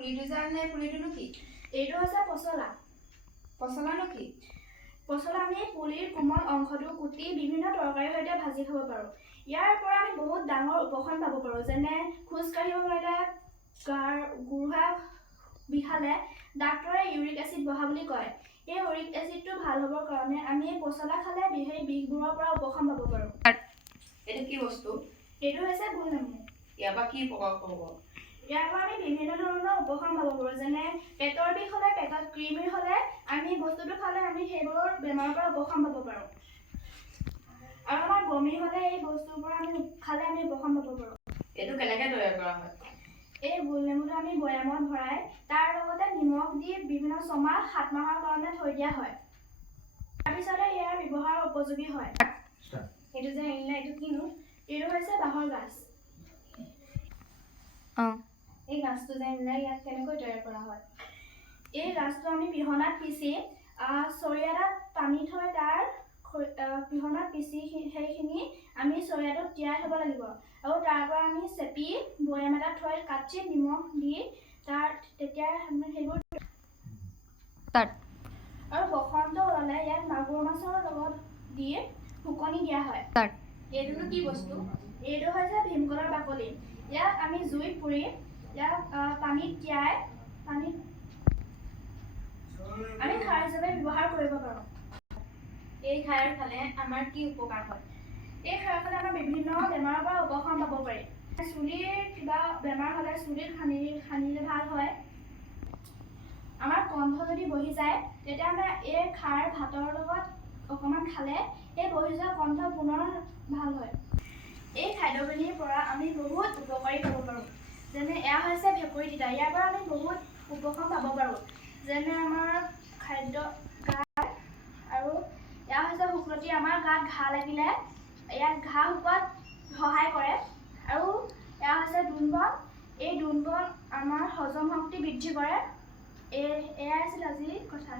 পুলিটো যে আনে পুলিটোনো কি? এইটো হৈছে পচলা। পচলানো কি? পচলা আমি পুলিৰ কোমল অংশটো কুটি বিভিন্ন তৰকাৰীৰ সৈতে ভাজি খাব পাৰোঁ। ইয়াৰ পৰা আমি বহুত ডাঙৰ উপশম পাব পাৰোঁ, যেনে খোজ কাঢ়িব নোৱাৰিলে, গুৰুহা বিষালে ডাক্তৰে ইউৰিক এচিড বঢ়া বুলি কয়। এই ইউৰিক এচিডটো ভাল হ'বৰ কাৰণে আমি পচলা খালে সেই বিষবোৰৰ পৰা উপশম পাব পাৰোঁ। এইটো কি বস্তু? এইটো হৈছে গোলনেমু। ইয়াৰ পৰা কি উপকাৰ পাব? ইয়াৰ পৰা আমি বিভিন্ন ধৰণৰ উপশম পাব পাৰোঁ, যেনে পেটৰ বিষ হ'লে, পেটত কৃমি হ'লে আমি বস্তুটো খালে আমি সেইবোৰৰ বেমাৰৰ পৰা উপশম পাব পাৰোঁ। আৰু আমাৰ বমি হ'লে এই বস্তুৰ পৰা খালে আমি উপশম পাব পাৰোঁ। এইটো কেনেকৈ তৈয়াৰ কৰা হয়? এই গোলনেমুটো আমি বৈয়ামত ভৰাই তাৰ লগতে নিমখ দি বিভিন্ন 6 মাহ 7 মাহৰ কাৰণে থৈ দিয়া হয়। তাৰপিছতে ইয়াৰ ব্যৱহাৰ উপযোগী হয়। এইটো যে এৰিলে এইটো কিনো? এইটো হৈছে বাঁহৰ গাজ। এই গাছটো যে এৰিলে ইয়াক কেনেকৈ তৈয়াৰ কৰা হয়? এই গাছটো আমি পিহনাত পিচি চৰিয়া এটাত পানী থৈ তাৰ পিহনাত পিচি সেইখিনি আমি চৰিয়াটোত তিয়াই থ'ব লাগিব। আৰু তাৰ পৰা আমি চেপি বৈয়াম এটাত থৈ কাঠি নিমখ দি তেতিয়া সেইবোৰ আৰু বসন্ত ওলালে ইয়াক মাগুৰ মাছৰ লগত দি শুকনি দিয়া হয়। এইটোনো কি বস্তু? এইটো হৈছে ভীমকলৰ বাকলি। ইয়াক আমি জুইত পুৰি ইয়াক পানীত তিয়াই আমি খাৰ হিচাপে ব্যৱহাৰ কৰিব পাৰোঁ। এই খাৰ খালে আমাৰ কি উপকাৰ হয়? এই খাৰ খালে আমাৰ বিভিন্ন বেমাৰৰ পৰা উপশম পাব পাৰি। চুলিৰ কিবা বেমাৰ হ'লে চুলিত সানিলে ভাল হয়। আমাৰ কণ্ঠ যদি বহি যায় তেতিয়া আমি এই খাৰ ভাতৰ লগত অকণমান খালে এই বহি যোৱা কণ্ঠ পুনৰ ভাল হয়। এই খাদ্যখিনিৰ পৰা আমি বহুত উপকাৰী পাব পাৰোঁ, যেনে এয়া হৈছে ভেকুৰী তিতা। ইয়াৰ পৰা আমি বহুত উপশম পাব পাৰোঁ, যেনে আমাৰ খাদ্য গাত, আৰু এয়া হৈছে শুকলতি। আমাৰ গাত ঘাঁ লাগিলে ইয়াক ঘাঁ শুকোৱাত সহায় কৰে। আৰু এয়া হৈছে দোনবন। এই দোনবন আমাৰ হজম শক্তি বৃদ্ধি কৰে। এয়াই আছিল আজিৰ কথা।